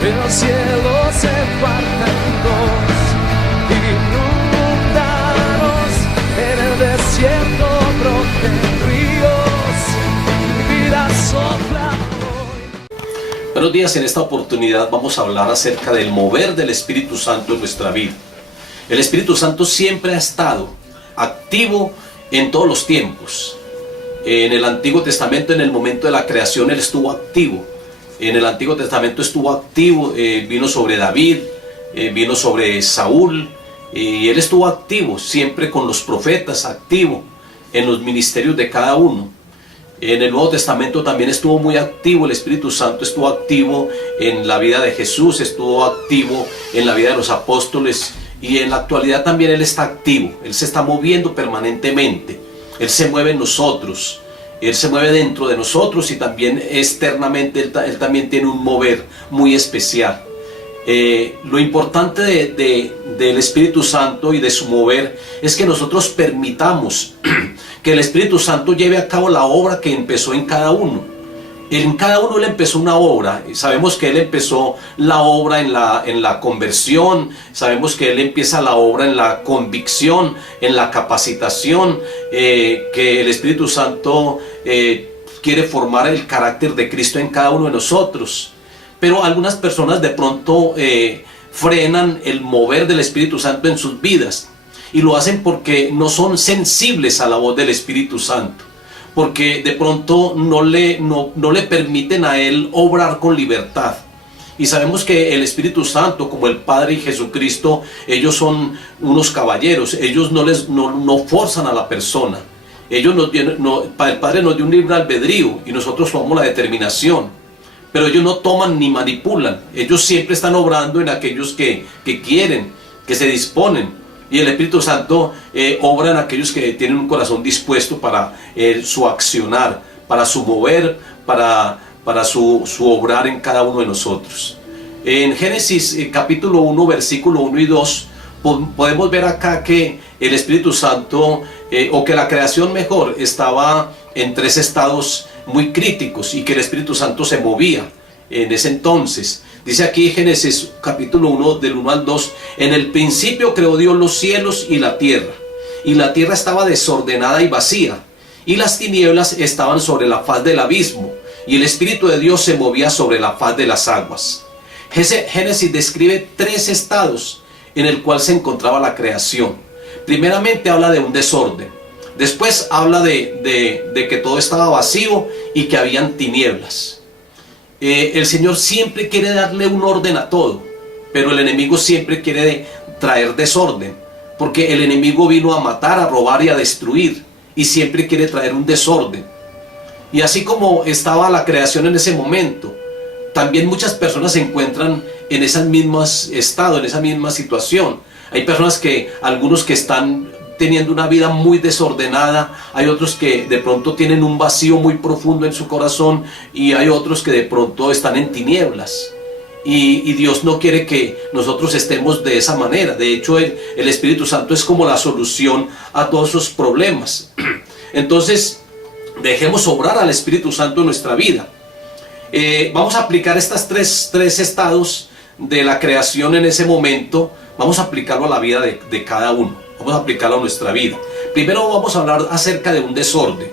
el cielo se parta en dos, inundaros en el desierto, broten ríos, mi vida sopla hoy. Buenos días, en esta oportunidad vamos a hablar acerca del mover del Espíritu Santo en nuestra vida. El Espíritu Santo siempre ha estado activo en todos los tiempos. En el Antiguo Testamento, en el momento de la creación, Él estuvo activo. En el Antiguo Testamento estuvo activo, vino sobre David, vino sobre Saúl, y Él estuvo activo, siempre con los profetas, activo en los ministerios de cada uno. En el Nuevo Testamento también estuvo muy activo, el Espíritu Santo estuvo activo en la vida de Jesús, estuvo activo en la vida de los apóstoles, y en la actualidad también Él está activo, Él se está moviendo permanentemente, Él se mueve en nosotros. Él se mueve dentro de nosotros y también externamente Él también tiene un mover muy especial. Lo importante del Espíritu Santo y de su mover es que nosotros permitamos que el Espíritu Santo lleve a cabo la obra que empezó en cada uno. En cada uno Él empezó una obra. Sabemos que Él empezó la obra en la conversión. Sabemos que Él empieza la obra en la convicción, en la capacitación, que el Espíritu Santo quiere formar el carácter de Cristo en cada uno de nosotros. Pero algunas personas de pronto frenan el mover del Espíritu Santo en sus vidas, y lo hacen porque no son sensibles a la voz del Espíritu Santo, porque de pronto no le permiten a Él obrar con libertad. Y sabemos que el Espíritu Santo, como el Padre y Jesucristo, ellos son unos caballeros. Ellos no forzan a la persona. El Padre nos dio un libre albedrío y nosotros tomamos la determinación. Pero ellos no toman ni manipulan. Ellos siempre están obrando en aquellos que quieren, que se disponen. Y el Espíritu Santo obra en aquellos que tienen un corazón dispuesto para su accionar, para su mover, para su obrar en cada uno de nosotros. En Génesis capítulo 1, versículo 1 y 2, podemos ver acá que el Espíritu Santo, o que la creación mejor, estaba en tres estados muy críticos y que el Espíritu Santo se movía en ese entonces. Dice aquí Génesis capítulo 1 del 1 al 2: en el principio creó Dios los cielos y la tierra estaba desordenada y vacía, y las tinieblas estaban sobre la faz del abismo, y el Espíritu de Dios se movía sobre la faz de las aguas. Génesis describe tres estados en el cual se encontraba la creación. Primeramente habla de un desorden, después habla de que todo estaba vacío y que habían tinieblas. El Señor siempre quiere darle un orden a todo, pero el enemigo siempre quiere traer desorden, porque el enemigo vino a matar, a robar y a destruir, y siempre quiere traer un desorden. Y así como estaba la creación en ese momento, también muchas personas se encuentran en ese mismo estado, en esa misma situación. Hay personas algunos que están teniendo una vida muy desordenada, hay otros que de pronto tienen un vacío muy profundo en su corazón, y hay otros que de pronto están en tinieblas. Y Dios no quiere que nosotros estemos de esa manera. De hecho, el Espíritu Santo es como la solución a todos esos problemas. Entonces, dejemos obrar al Espíritu Santo en nuestra vida. Vamos a aplicar estas tres estados de la creación en ese momento. Vamos a aplicarlo a la vida de cada uno. Vamos a aplicarlo a nuestra vida. Primero vamos a hablar acerca de un desorden.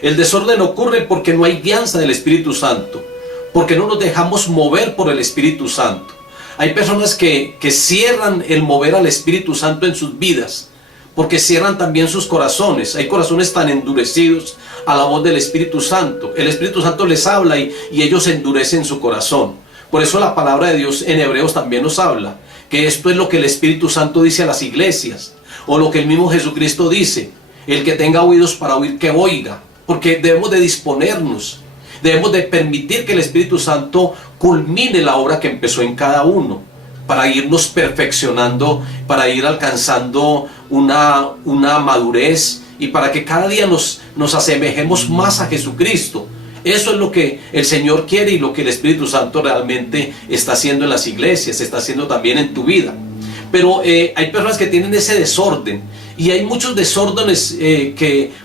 El desorden ocurre porque no hay guianza del Espíritu Santo, porque no nos dejamos mover por el Espíritu Santo. Hay personas que cierran el mover al Espíritu Santo en sus vidas, porque cierran también sus corazones. Hay corazones tan endurecidos a la voz del Espíritu Santo. El Espíritu Santo les habla y ellos endurecen su corazón. Por eso la palabra de Dios en Hebreos también nos habla que esto es lo que el Espíritu Santo dice a las iglesias, o lo que el mismo Jesucristo dice: el que tenga oídos para oír, que oiga. Porque debemos de disponernos, debemos de permitir que el Espíritu Santo culmine la obra que empezó en cada uno, para irnos perfeccionando, para ir alcanzando una madurez, y para que cada día nos asemejemos más a Jesucristo. Eso es lo que el Señor quiere y lo que el Espíritu Santo realmente está haciendo en las iglesias, está haciendo también en tu vida. Pero hay personas que tienen ese desorden, y hay muchos desórdenes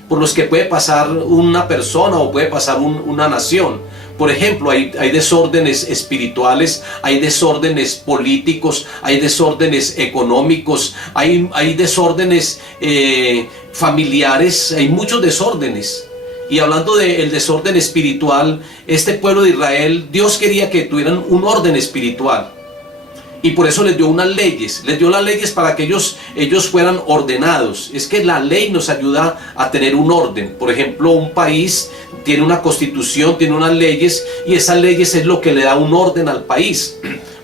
por los que puede pasar una persona o puede pasar una nación. Por ejemplo, hay desórdenes espirituales, hay desórdenes políticos, hay desórdenes económicos, hay desórdenes familiares, hay muchos desórdenes. Y hablando del desorden espiritual, este pueblo de Israel, Dios quería que tuvieran un orden espiritual. Y por eso les dio las leyes para que ellos fueran ordenados. Es que la ley nos ayuda a tener un orden. Por ejemplo, un país tiene una constitución, tiene unas leyes, y esas leyes es lo que le da un orden al país.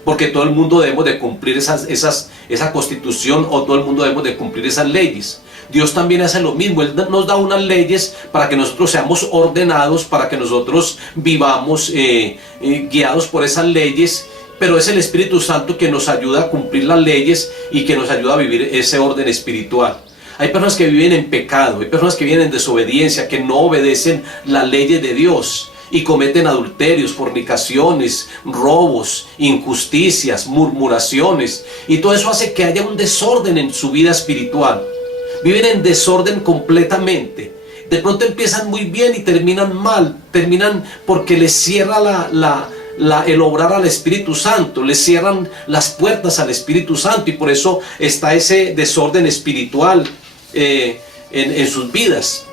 Porque todo el mundo debemos de cumplir esa constitución, o todo el mundo debemos de cumplir esas leyes. Dios también hace lo mismo. Él nos da unas leyes para que nosotros seamos ordenados, para que nosotros vivamos guiados por esas leyes. Pero es el Espíritu Santo que nos ayuda a cumplir las leyes y que nos ayuda a vivir ese orden espiritual. Hay personas que viven en pecado, hay personas que viven en desobediencia, que no obedecen las leyes de Dios y cometen adulterios, fornicaciones, robos, injusticias, murmuraciones, y todo eso hace que haya un desorden en su vida espiritual. Viven en desorden completamente. De pronto empiezan muy bien y terminan mal, terminan porque les cierra el obrar al Espíritu Santo, les cierran las puertas al Espíritu Santo, y por eso está ese desorden espiritual en sus vidas.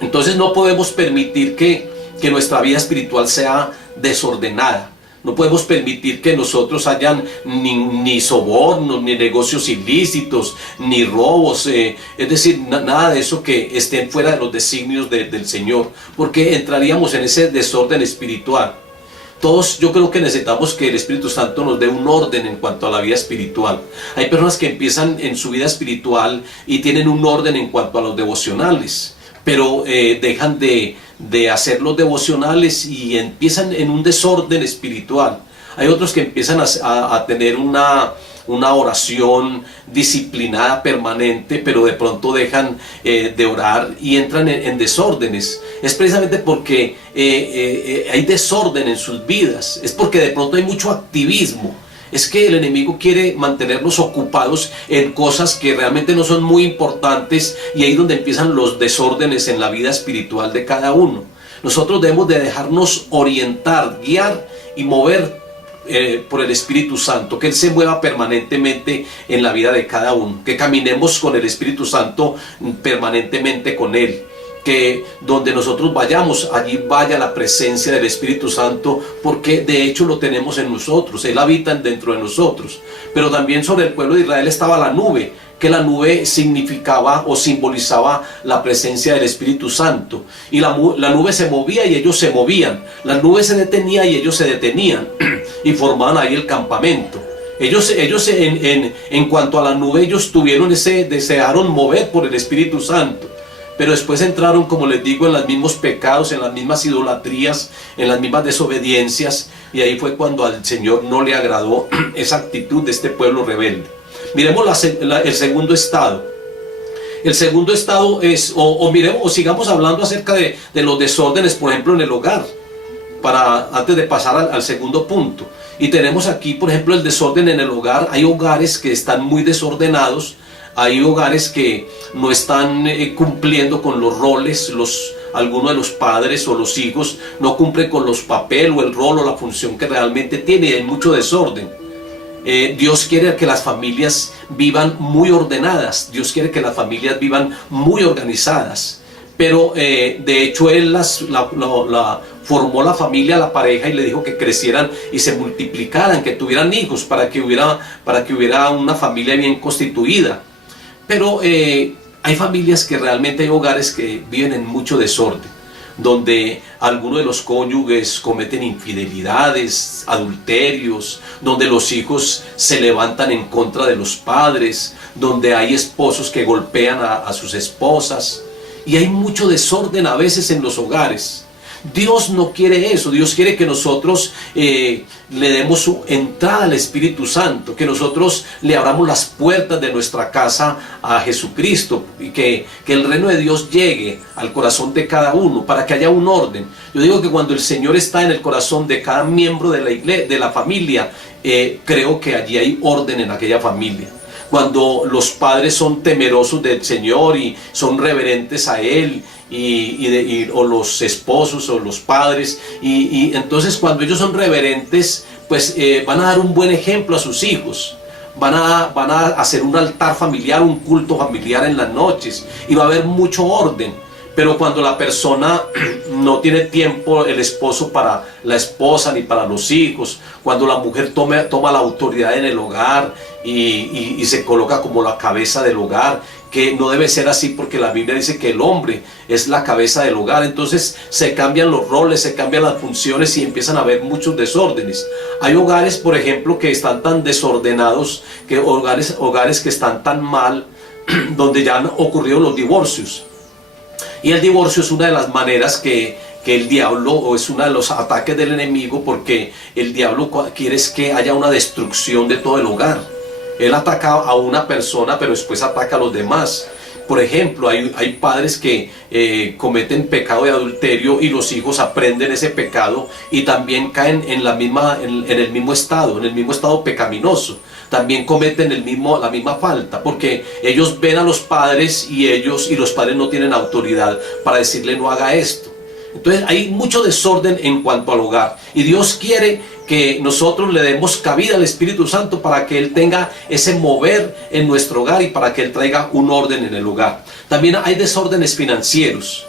Entonces no podemos permitir que nuestra vida espiritual sea desordenada. No podemos permitir que nosotros hayan ni sobornos, ni negocios ilícitos, ni robos, es decir, nada de eso que estén fuera de los designios del Señor, porque entraríamos en ese desorden espiritual. Todos, yo creo que necesitamos que el Espíritu Santo nos dé un orden en cuanto a la vida espiritual. Hay personas que empiezan en su vida espiritual y tienen un orden en cuanto a los devocionales, pero dejan de hacer los devocionales y empiezan en un desorden espiritual. Hay otros que empiezan a tener una oración disciplinada, permanente, pero de pronto dejan de orar y entran en desórdenes. Es precisamente porque hay desorden en sus vidas, es porque de pronto hay mucho activismo. Es que el enemigo quiere mantenernos ocupados en cosas que realmente no son muy importantes, y ahí es donde empiezan los desórdenes en la vida espiritual de cada uno. Nosotros debemos de dejarnos orientar, guiar y mover por el Espíritu Santo, que Él se mueva permanentemente en la vida de cada uno, que caminemos con el Espíritu Santo permanentemente con Él, que donde nosotros vayamos, allí vaya la presencia del Espíritu Santo, porque de hecho lo tenemos en nosotros, Él habita dentro de nosotros. Pero también sobre el pueblo de Israel estaba la nube, que la nube significaba o simbolizaba la presencia del Espíritu Santo, y la nube se movía y ellos se movían, la nube se detenía y ellos se detenían y formaban ahí el campamento. Ellos en cuanto a la nube, ellos desearon mover por el Espíritu Santo, pero después entraron, como les digo, en los mismos pecados, en las mismas idolatrías, en las mismas desobediencias, y ahí fue cuando al Señor no le agradó esa actitud de este pueblo rebelde. Miremos el segundo estado. El segundo estado es, miremos, sigamos hablando acerca de los desórdenes, por ejemplo, en el hogar, antes de pasar al segundo punto. Y tenemos aquí, por ejemplo, el desorden en el hogar. Hay hogares que están muy desordenados, hay hogares que no están cumpliendo con los roles, algunos de los padres o los hijos no cumplen con los papeles o el rol o la función que realmente tiene, y hay mucho desorden. Dios quiere que las familias vivan muy ordenadas, Dios quiere que las familias vivan muy organizadas, pero de hecho Él formó la familia, la pareja, y le dijo que crecieran y se multiplicaran, que tuvieran hijos, para que hubiera una familia bien constituida. Pero hay familias que realmente, hay hogares que viven en mucho desorden, donde algunos de los cónyuges cometen infidelidades, adulterios, donde los hijos se levantan en contra de los padres, donde hay esposos que golpean a sus esposas, y hay mucho desorden a veces en los hogares. Dios no quiere eso. Dios quiere que nosotros le demos su entrada al Espíritu Santo, que nosotros le abramos las puertas de nuestra casa a Jesucristo, y que el reino de Dios llegue al corazón de cada uno, para que haya un orden. Yo digo que cuando el Señor está en el corazón de cada miembro de la iglesia, de la familia, creo que allí hay orden en aquella familia. cuando los padres son temerosos del Señor y son reverentes a Él, o los esposos o los padres, y entonces cuando ellos son reverentes, pues van a dar un buen ejemplo a sus hijos. Van a hacer un altar familiar, un culto familiar en las noches, y va a haber mucho orden. Pero cuando la persona no tiene tiempo, el esposo, para la esposa ni para los hijos, cuando la mujer toma la autoridad en el hogar y se coloca como la cabeza del hogar, que no debe ser así, porque la Biblia dice que el hombre es la cabeza del hogar, entonces se cambian los roles, se cambian las funciones y empiezan a haber muchos desórdenes. Hay hogares, por ejemplo, que están tan desordenados, que hogares que están tan mal, donde ya han ocurrido los divorcios. Y el divorcio es una de las maneras que el diablo, o es uno de los ataques del enemigo, porque el diablo quiere es que haya una destrucción de todo el hogar. Él ataca a una persona, pero después ataca a los demás. Por ejemplo, hay padres que cometen pecado de adulterio y los hijos aprenden ese pecado y también caen en el mismo estado pecaminoso. También cometen la misma falta, porque ellos ven a los padres y los padres no tienen autoridad para decirle no haga esto. Entonces hay mucho desorden en cuanto al hogar, y Dios quiere que nosotros le demos cabida al Espíritu Santo para que Él tenga ese mover en nuestro hogar y para que Él traiga un orden en el hogar. También hay desórdenes financieros.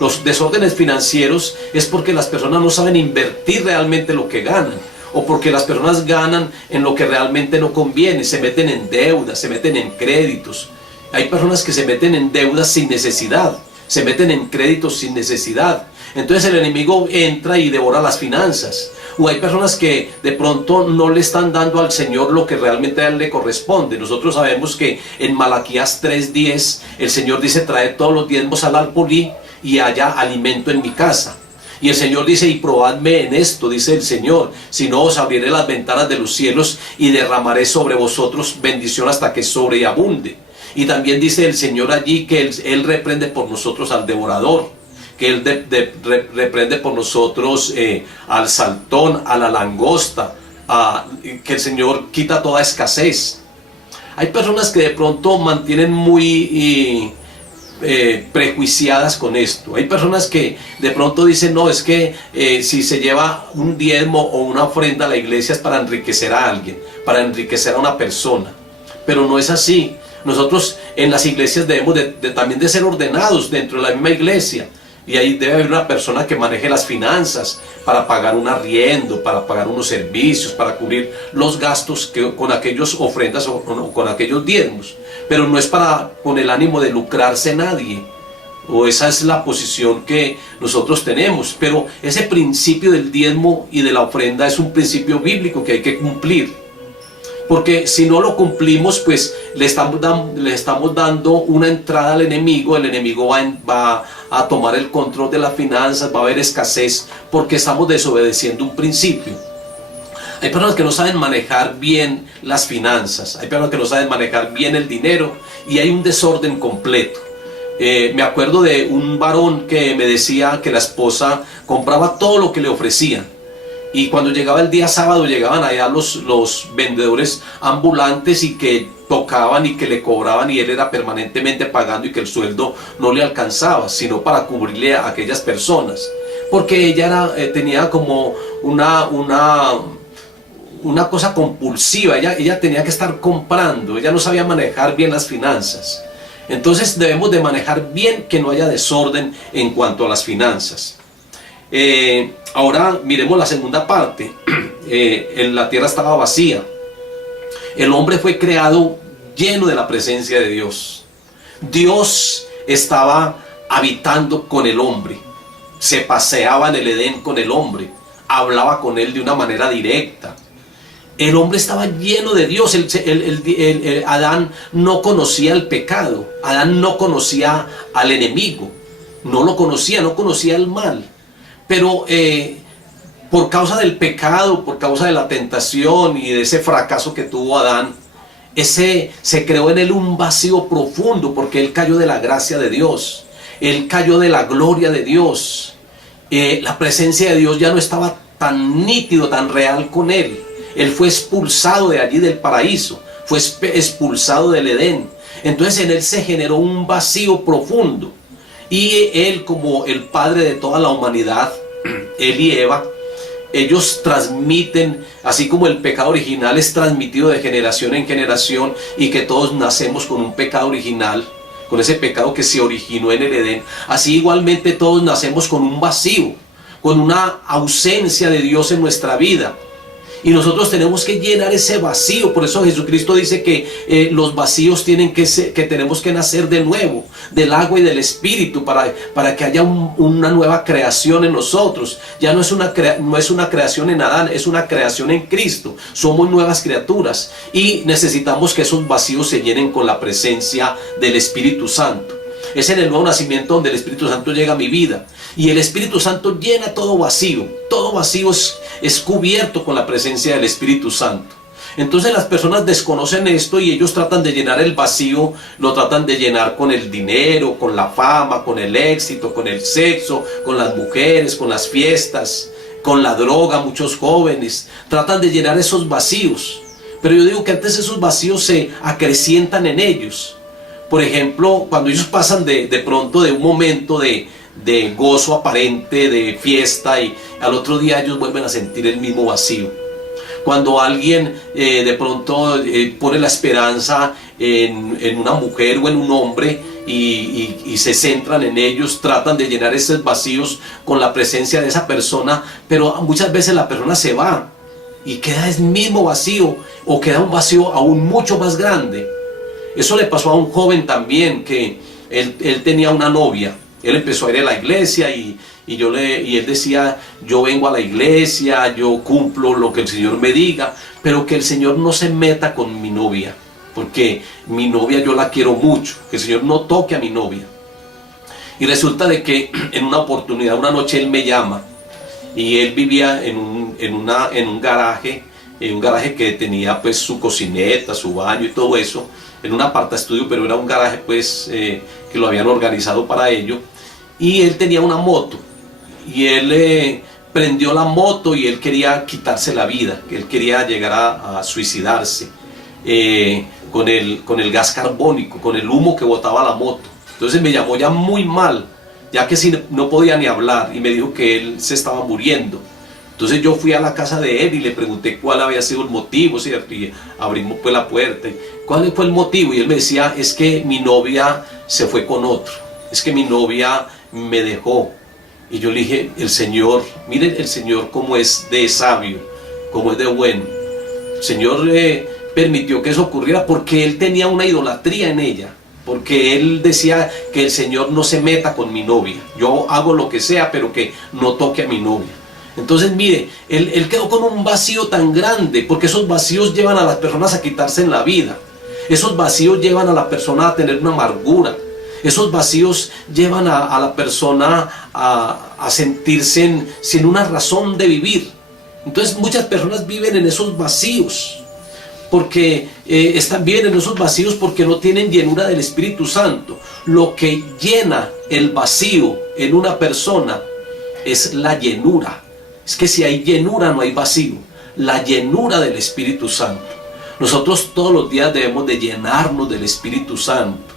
Los desórdenes financieros es porque las personas no saben invertir realmente lo que ganan, o porque las personas ganan en lo que realmente no conviene, se meten en deudas, se meten en créditos. Hay personas que se meten en deudas sin necesidad, se meten en créditos sin necesidad. Entonces el enemigo entra y devora las finanzas. O hay personas que de pronto no le están dando al Señor lo que realmente a Él le corresponde. Nosotros sabemos que en Malaquías 3:10 el Señor dice: traed todos los diezmos al alfolí y haya alimento en mi casa. Y el Señor dice: y probadme en esto, dice el Señor, si no os abriré las ventanas de los cielos y derramaré sobre vosotros bendición hasta que sobre y abunde. Y también dice el Señor allí que Él reprende por nosotros al devorador, que Él reprende por nosotros al saltón, a la langosta, que el Señor quita toda escasez. Hay personas que de pronto mantienen muy prejuiciadas con esto. Hay personas que de pronto dicen: no, es que si se lleva un diezmo o una ofrenda a la iglesia es para enriquecer a alguien, para enriquecer a una persona. Pero no es así. Nosotros en las iglesias debemos también de ser ordenados dentro de la misma iglesia. Y ahí debe haber una persona que maneje las finanzas para pagar un arriendo, para pagar unos servicios, para cubrir los gastos con aquellas ofrendas o con aquellos diezmos. Pero no es con el ánimo de lucrarse nadie. O esa es la posición que nosotros tenemos. Pero ese principio del diezmo y de la ofrenda es un principio bíblico que hay que cumplir. Porque si no lo cumplimos, pues le estamos dando una entrada al enemigo. El enemigo va a tomar el control de las finanzas, va a haber escasez, porque estamos desobedeciendo un principio. Hay personas que no saben manejar bien las finanzas, hay personas que no saben manejar bien el dinero, y hay un desorden completo. Me acuerdo de un varón que me decía que la esposa compraba todo lo que le ofrecían. Y cuando llegaba el día sábado, llegaban allá los vendedores ambulantes y que tocaban y que le cobraban, y él era permanentemente pagando, y que el sueldo no le alcanzaba sino para cubrirle a aquellas personas, porque ella tenía como una cosa compulsiva. Ella tenía que estar comprando, ella no sabía manejar bien las finanzas. Entonces debemos de manejar bien, que no haya desorden en cuanto a las finanzas. Ahora miremos la segunda parte. La tierra estaba vacía. El hombre fue creado lleno de la presencia de Dios. Dios estaba habitando con el hombre, se paseaba en el Edén con el hombre, hablaba con él de una manera directa. El hombre estaba lleno de Dios. Adán no conocía el pecado, Adán no conocía al enemigo, no lo conocía, no conocía el mal. Pero por causa del pecado, por causa de la tentación y de ese fracaso que tuvo Adán, se creó en él un vacío profundo, porque él cayó de la gracia de Dios, él cayó de la gloria de Dios. La presencia de Dios ya no estaba tan nítido, tan real con él. Él fue expulsado de allí del paraíso, fue expulsado del Edén. Entonces en él se generó un vacío profundo. Y él, como el padre de toda la humanidad, él y Eva, ellos transmiten, así como el pecado original es transmitido de generación en generación y que todos nacemos con un pecado original, con ese pecado que se originó en el Edén, así igualmente todos nacemos con un vacío, con una ausencia de Dios en nuestra vida. Y nosotros tenemos que llenar ese vacío. Por eso Jesucristo dice que los vacíos tienen que tenemos que nacer de nuevo, del agua y del Espíritu, para que haya una nueva creación en nosotros. Ya no es una creación en Adán, es una creación en Cristo. Somos nuevas criaturas y necesitamos que esos vacíos se llenen con la presencia del Espíritu Santo. Es en el nuevo nacimiento donde el Espíritu Santo llega a mi vida. Y el Espíritu Santo llena todo vacío. Todo vacío es cubierto con la presencia del Espíritu Santo. Entonces las personas desconocen esto y ellos tratan de llenar el vacío, lo tratan de llenar con el dinero, con la fama, con el éxito, con el sexo, con las mujeres, con las fiestas, con la droga. Muchos jóvenes tratan de llenar esos vacíos. Pero yo digo que antes esos vacíos se acrecientan en ellos. Por ejemplo, cuando ellos pasan de pronto de un momento de gozo aparente, de fiesta, y al otro día ellos vuelven a sentir el mismo vacío. Cuando alguien de pronto pone la esperanza en una mujer o en un hombre y se centran en ellos, tratan de llenar esos vacíos con la presencia de esa persona, pero muchas veces la persona se va y queda el mismo vacío, o queda un vacío aún mucho más grande. Eso le pasó a un joven también, que él tenía una novia. Él empezó a ir a la iglesia y él decía: yo vengo a la iglesia, yo cumplo lo que el Señor me diga, pero que el Señor no se meta con mi novia, porque mi novia yo la quiero mucho, que el Señor no toque a mi novia. Y resulta de que en una oportunidad, una noche él me llama, y él vivía en un garaje que tenía pues su cocineta, su baño y todo eso, en un apartaestudio, pero era un garaje pues que lo habían organizado para ello. Y él tenía una moto, y él prendió la moto y él quería quitarse la vida, que él quería llegar a suicidarse con el gas carbónico, con el humo que botaba la moto. Entonces me llamó ya muy mal, ya que no podía ni hablar, y me dijo que él se estaba muriendo. Entonces yo fui a la casa de él y le pregunté cuál había sido el motivo, ¿cierto? Y abrimos pues la puerta. ¿Cuál fue el motivo? Y él me decía: es que mi novia se fue con otro, es que mi novia me dejó. Y yo le dije: el Señor, miren el Señor cómo es de sabio, cómo es de bueno. El Señor permitió que eso ocurriera porque él tenía una idolatría en ella, porque él decía que el Señor no se meta con mi novia, yo hago lo que sea, pero que no toque a mi novia. Entonces mire, él quedó con un vacío tan grande, porque esos vacíos llevan a las personas a quitarse en la vida. Esos vacíos llevan a la persona a tener una amargura. Esos vacíos llevan a la persona a sentirse sin una razón de vivir. Entonces muchas personas viven en esos vacíos, porque viven en esos vacíos porque no tienen llenura del Espíritu Santo. Lo que llena el vacío en una persona es la llenura. Es que si hay llenura no hay vacío. La llenura del Espíritu Santo. Nosotros todos los días debemos de llenarnos del Espíritu Santo,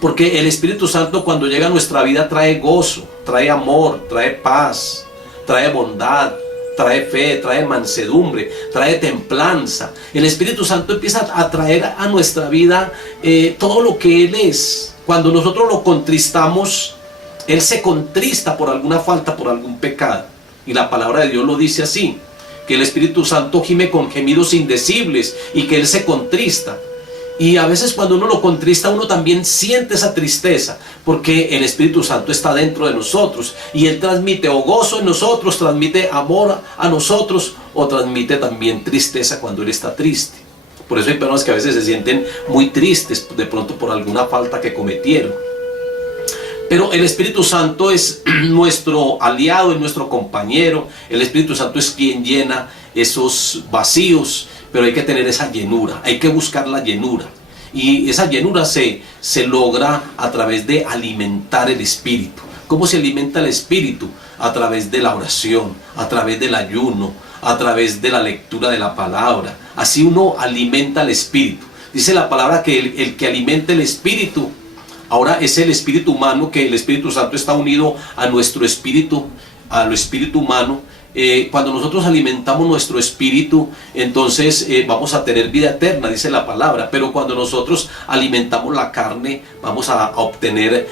porque el Espíritu Santo, cuando llega a nuestra vida, trae gozo, trae amor, trae paz, trae bondad, trae fe, trae mansedumbre, trae templanza. El Espíritu Santo empieza a traer a nuestra vida todo lo que Él es. Cuando nosotros lo contristamos, Él se contrista por alguna falta, por algún pecado. Y la palabra de Dios lo dice así, que el Espíritu Santo gime con gemidos indecibles y que Él se contrista. Y a veces cuando uno lo contrista, uno también siente esa tristeza, porque el Espíritu Santo está dentro de nosotros y Él transmite o gozo en nosotros, transmite amor a nosotros, o transmite también tristeza cuando Él está triste. Por eso hay personas que a veces se sienten muy tristes, de pronto por alguna falta que cometieron. Pero el Espíritu Santo es nuestro aliado, es nuestro compañero. El Espíritu Santo es quien llena esos vacíos, pero hay que tener esa llenura, hay que buscar la llenura. Y esa llenura se logra a través de alimentar el Espíritu. ¿Cómo se alimenta el Espíritu? A través de la oración, a través del ayuno, a través de la lectura de la palabra. Así uno alimenta al Espíritu. Dice la palabra que el que alimenta el espíritu, ahora es el espíritu humano, que el Espíritu Santo está unido a nuestro espíritu, a lo espíritu humano. Cuando nosotros alimentamos nuestro espíritu, entonces vamos a tener vida eterna, dice la palabra. Pero cuando nosotros alimentamos la carne, vamos a obtener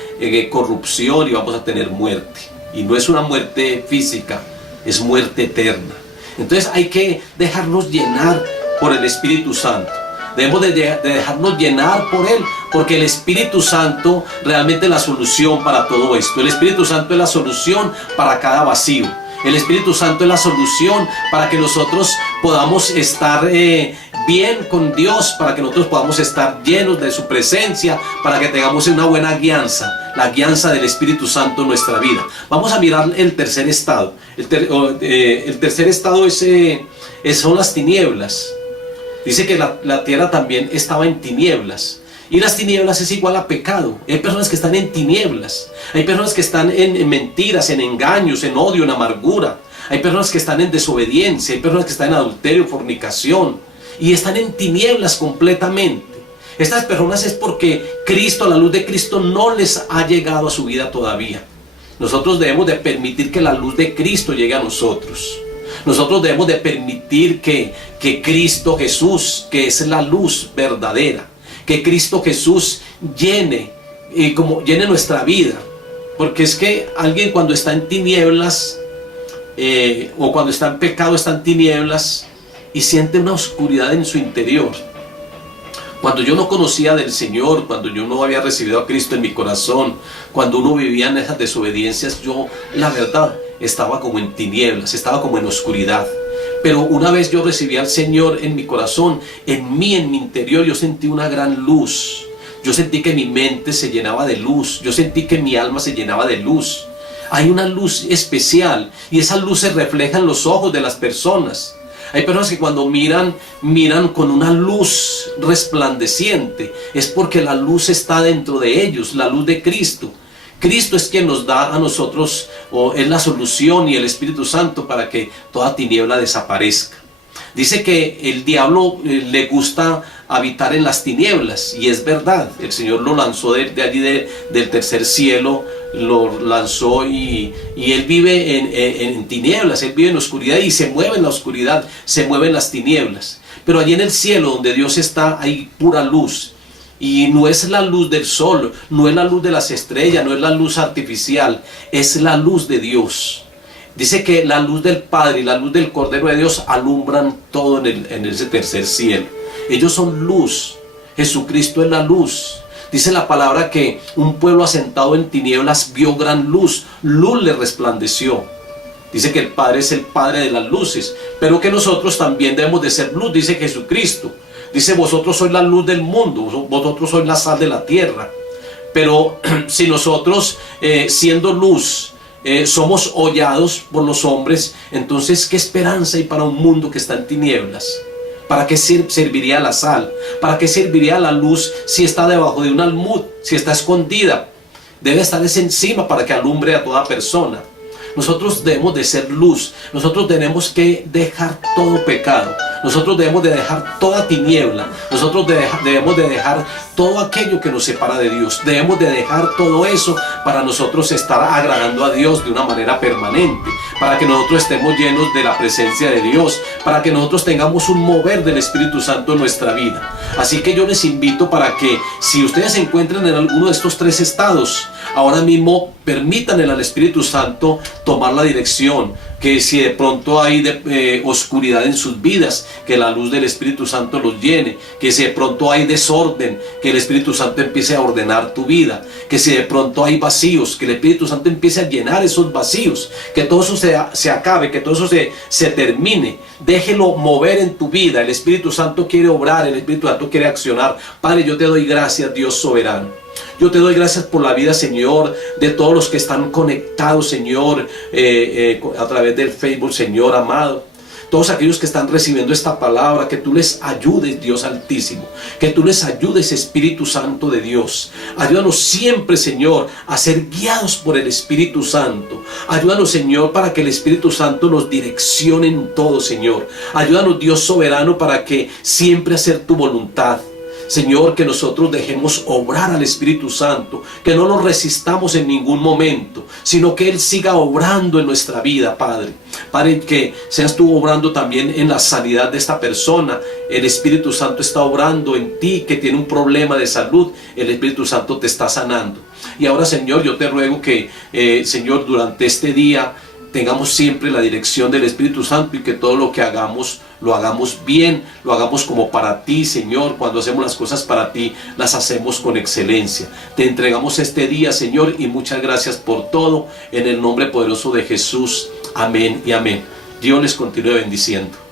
corrupción y vamos a tener muerte. Y no es una muerte física, es muerte eterna. Entonces hay que dejarnos llenar por el Espíritu Santo. Debemos de dejarnos llenar por Él, porque el Espíritu Santo realmente es la solución para todo esto. El Espíritu Santo es la solución para cada vacío. El Espíritu Santo es la solución para que nosotros podamos estar bien con Dios, para que nosotros podamos estar llenos de su presencia, para que tengamos una buena guianza, la guianza del Espíritu Santo en nuestra vida. Vamos a mirar el tercer estado. El tercer estado son las tinieblas. Dice que la tierra también estaba en tinieblas. Y las tinieblas es igual a pecado. Hay personas que están en tinieblas. Hay personas que están en mentiras, en engaños, en odio, en amargura. Hay personas que están en desobediencia. Hay personas que están en adulterio, fornicación. Y están en tinieblas completamente. Estas personas es porque Cristo, la luz de Cristo, no les ha llegado a su vida todavía. Nosotros debemos de permitir que la luz de Cristo llegue a nosotros. Nosotros debemos de permitir que Cristo Jesús, que es la luz verdadera, que Cristo Jesús llene nuestra vida. Porque es que alguien cuando está en tinieblas, o cuando está en pecado, está en tinieblas y siente una oscuridad en su interior. Cuando yo no conocía del Señor, cuando yo no había recibido a Cristo en mi corazón, cuando uno vivía en esas desobediencias, yo, la verdad, estaba como en tinieblas, estaba como en oscuridad. Pero una vez yo recibí al Señor en mi corazón, en mi interior, yo sentí una gran luz. Yo sentí que mi mente se llenaba de luz. Yo sentí que mi alma se llenaba de luz. Hay una luz especial y esa luz se refleja en los ojos de las personas. Hay personas que cuando miran con una luz resplandeciente. Es porque la luz está dentro de ellos, la luz de Cristo. Cristo es quien nos da a nosotros, o es la solución, y el Espíritu Santo para que toda tiniebla desaparezca. Dice que el diablo le gusta habitar en las tinieblas, y es verdad. El Señor lo lanzó de allí del tercer cielo, lo lanzó y él vive en tinieblas, él vive en oscuridad y se mueve en la oscuridad, se mueve en las tinieblas. Pero allí en el cielo donde Dios está hay pura luz. Y no es la luz del sol, no es la luz de las estrellas, no es la luz artificial, es la luz de Dios. Dice que la luz del Padre y la luz del Cordero de Dios alumbran todo en ese tercer cielo. Ellos son luz, Jesucristo es la luz. Dice la palabra que un pueblo asentado en tinieblas vio gran luz, luz le resplandeció. Dice que el Padre es el Padre de las luces, pero que nosotros también debemos de ser luz, dice Jesucristo. Dice, vosotros sois la luz del mundo, vosotros sois la sal de la tierra. Pero si nosotros, siendo luz, somos hollados por los hombres, entonces ¿qué esperanza hay para un mundo que está en tinieblas? ¿Para qué serviría la sal? ¿Para qué serviría la luz si está debajo de un almud, si está escondida? Debe estar encima para que alumbre a toda persona. Nosotros debemos de ser luz. Nosotros tenemos que dejar todo pecado. Nosotros debemos de dejar toda tiniebla. Nosotros debemos de dejar todo aquello que nos separa de Dios. Debemos de dejar todo eso para nosotros estar agradando a Dios de una manera permanente. Para que nosotros estemos llenos de la presencia de Dios. Para que nosotros tengamos un mover del Espíritu Santo en nuestra vida. Así que yo les invito para que, si ustedes se encuentran en alguno de estos tres estados, ahora mismo permítanle al Espíritu Santo tomar la dirección. Que si de pronto hay oscuridad en sus vidas, que la luz del Espíritu Santo los llene. Que si de pronto hay desorden, que el Espíritu Santo empiece a ordenar tu vida. Que si de pronto hay vacíos, que el Espíritu Santo empiece a llenar esos vacíos. Que todo eso se acabe, que todo eso se termine. Déjelo mover en tu vida. El Espíritu Santo quiere obrar, el Espíritu Santo quiere accionar. Padre, yo te doy gracias, Dios soberano. Yo te doy gracias por la vida, Señor, de todos los que están conectados, Señor, a través del Facebook, Señor amado. Todos aquellos que están recibiendo esta palabra, que tú les ayudes, Dios Altísimo. Que tú les ayudes, Espíritu Santo de Dios. Ayúdanos siempre, Señor, a ser guiados por el Espíritu Santo. Ayúdanos, Señor, para que el Espíritu Santo nos direccione en todo, Señor. Ayúdanos, Dios soberano, para que siempre hacer tu voluntad. Señor, que nosotros dejemos obrar al Espíritu Santo, que no lo resistamos en ningún momento, sino que Él siga obrando en nuestra vida, Padre. Padre, que seas tú obrando también en la sanidad de esta persona. El Espíritu Santo está obrando en ti, que tiene un problema de salud. El Espíritu Santo te está sanando. Y ahora, Señor, yo te ruego que, Señor, durante este día tengamos siempre la dirección del Espíritu Santo y que todo lo que hagamos, lo hagamos bien, lo hagamos como para ti, Señor. Cuando hacemos las cosas para ti, las hacemos con excelencia. Te entregamos este día, Señor, y muchas gracias por todo, en el nombre poderoso de Jesús. Amén y amén. Dios les continúe bendiciendo.